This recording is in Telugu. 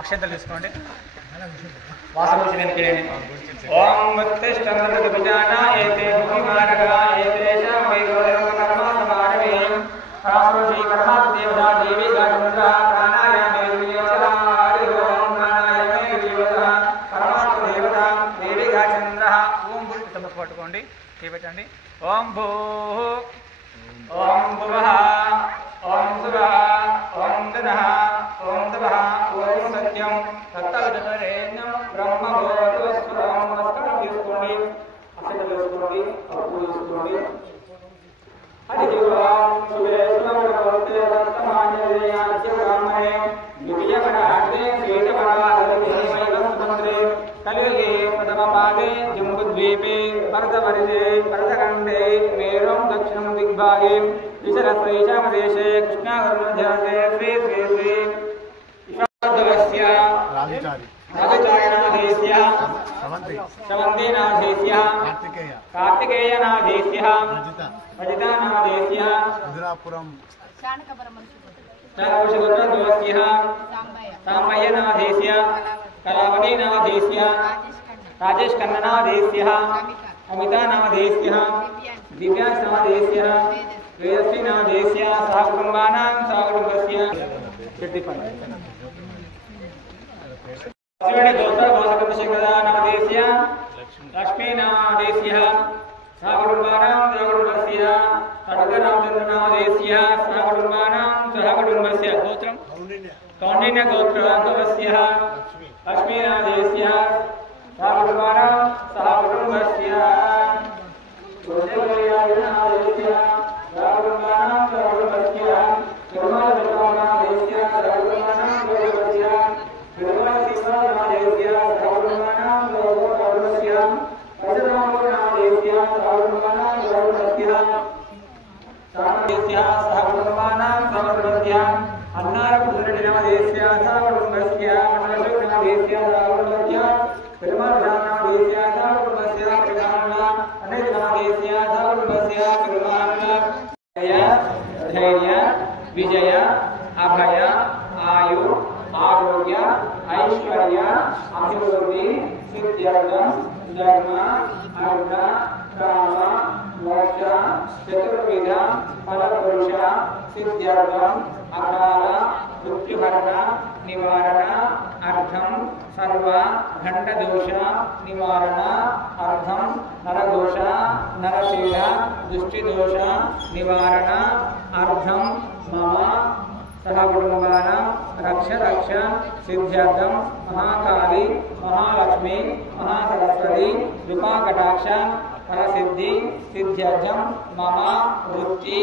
అక్షంతలు తీసుకోండి. వాసనోచినికి ఓం వత్తిష్టమృతవిజానా ఏతే భూమిమానగా ఏతేషాం వైగోయం కర్మ సమానమే ప్రాసోషి కర్మాత్ దేవతా దేవి గాచంద్ర ప్రాణాయామే వియోగ హరి ఓం ప్రాణాయామే వియోగ పరమాత్మ దేవత దేవి గాచంద్ర. ఓం భూ తమకు పట్టుకోండి, పెట్టండి. ఓం భూ ఓం భువః ఓం సురః ఓం దదః ఓం తపః ఓం సత్యం తత్తవిదరేణ్యం బ్రహ్మభూతో స్వరం నమస్కారం చేసుకోండి. అక్షత వేసుకోండి, అప్పు తీసుకోండి. హరి ఓం శుభేశ్వరవతే రత్తమాన్యయాజ్యకామనే దివ్యకటాక్షే శ్రీకమలాదేవైవం సముద్రే కలియుగే ప్రథమపాదే జంబుద్వీపే భరతవర్షే భరతఖండే మేరుం దక్షిణం దిగ్భాగే విశరస్వైశామదేశే కృష్ణాగర్మధ్యాసే శ్రీ శ్రీ శ్రీ విశ్వోద్భవస్య రాజచార్యనాథేస్య శవంతినాథేస్య కార్తికేయనాథేస్య రజితానాథేస్య చారవశగోత్రద్వస్య సాంబయ్యనాథేస్య కళావణీనాథేస్య రాజేష్కన్ననాథేస్య అమితానాథేస్య దివ్యానాథేస్య వేదశ్రీనాథేస్య సహకుటుంబానాం సహకుటుంబస్య గోత్రభోసకృతశంకరనాథేస్య లక్ష్మీనాథేస్య సహకుటుంబానాం సహకుటుంబస్య తడుగరామచంద్రనాథేస్య సహకుటుంబానాం సహకుటుంబస్య గోత్రం కౌండిన్య గోత్రోద్భవస్య లక్ష్మీనాథేస్య సహకుటుంబానాం సహకుటుంబస్య గోత్రనాథేస్య సహకుటుంబానాం సహకుటుంబస్య తిరుమలనాథేస్య సహకుటుంబానాం సహకుటుంబస్య తిరుమలనాథేస్య సహకుటుంబానాం సహకుటుంబస్య రజతనాథేస్య సహకుటుంబానాం సహకుటుంబస్య సామదేస్య సహకుటుంబానాం సహకుటుంబస్య అన్నారపుత్రనాథేస్య సహకుటుంబస్య మండలనాథేస్య సహకుటుంబస్య తిరుమలనాథేస్య సహకుటుంబస్య ప్రధాన అనేకనాథేస్య సహకుటుంబస్య తిరుమల ధైర్య విజయ అభయ ఆయు ఆరోగ్య ఐశ్వర్య అభివృద్ధి సిద్ధ్యర్థం ధర్మ అర్థ కామ మోక్ష చతుర్విధ ఫలపురుష సిద్ధ్యర్థం అకాల మృత్యుహరణ నివారణ అర్థం సర్వ ఖండదోష నివారణ అర్థం నరదోష నరపీడ దృష్టిదోష నివారణ అర్థం మమ సహకుటుంబానాం రక్ష రక్ష సిద్ధ్యర్థం మహాకాళి మహాలక్ష్మి మహాసరస్వతి కృపాకటాక్ష ఫలసిద్ధి సిద్ధ్యర్థం మమ వృత్తి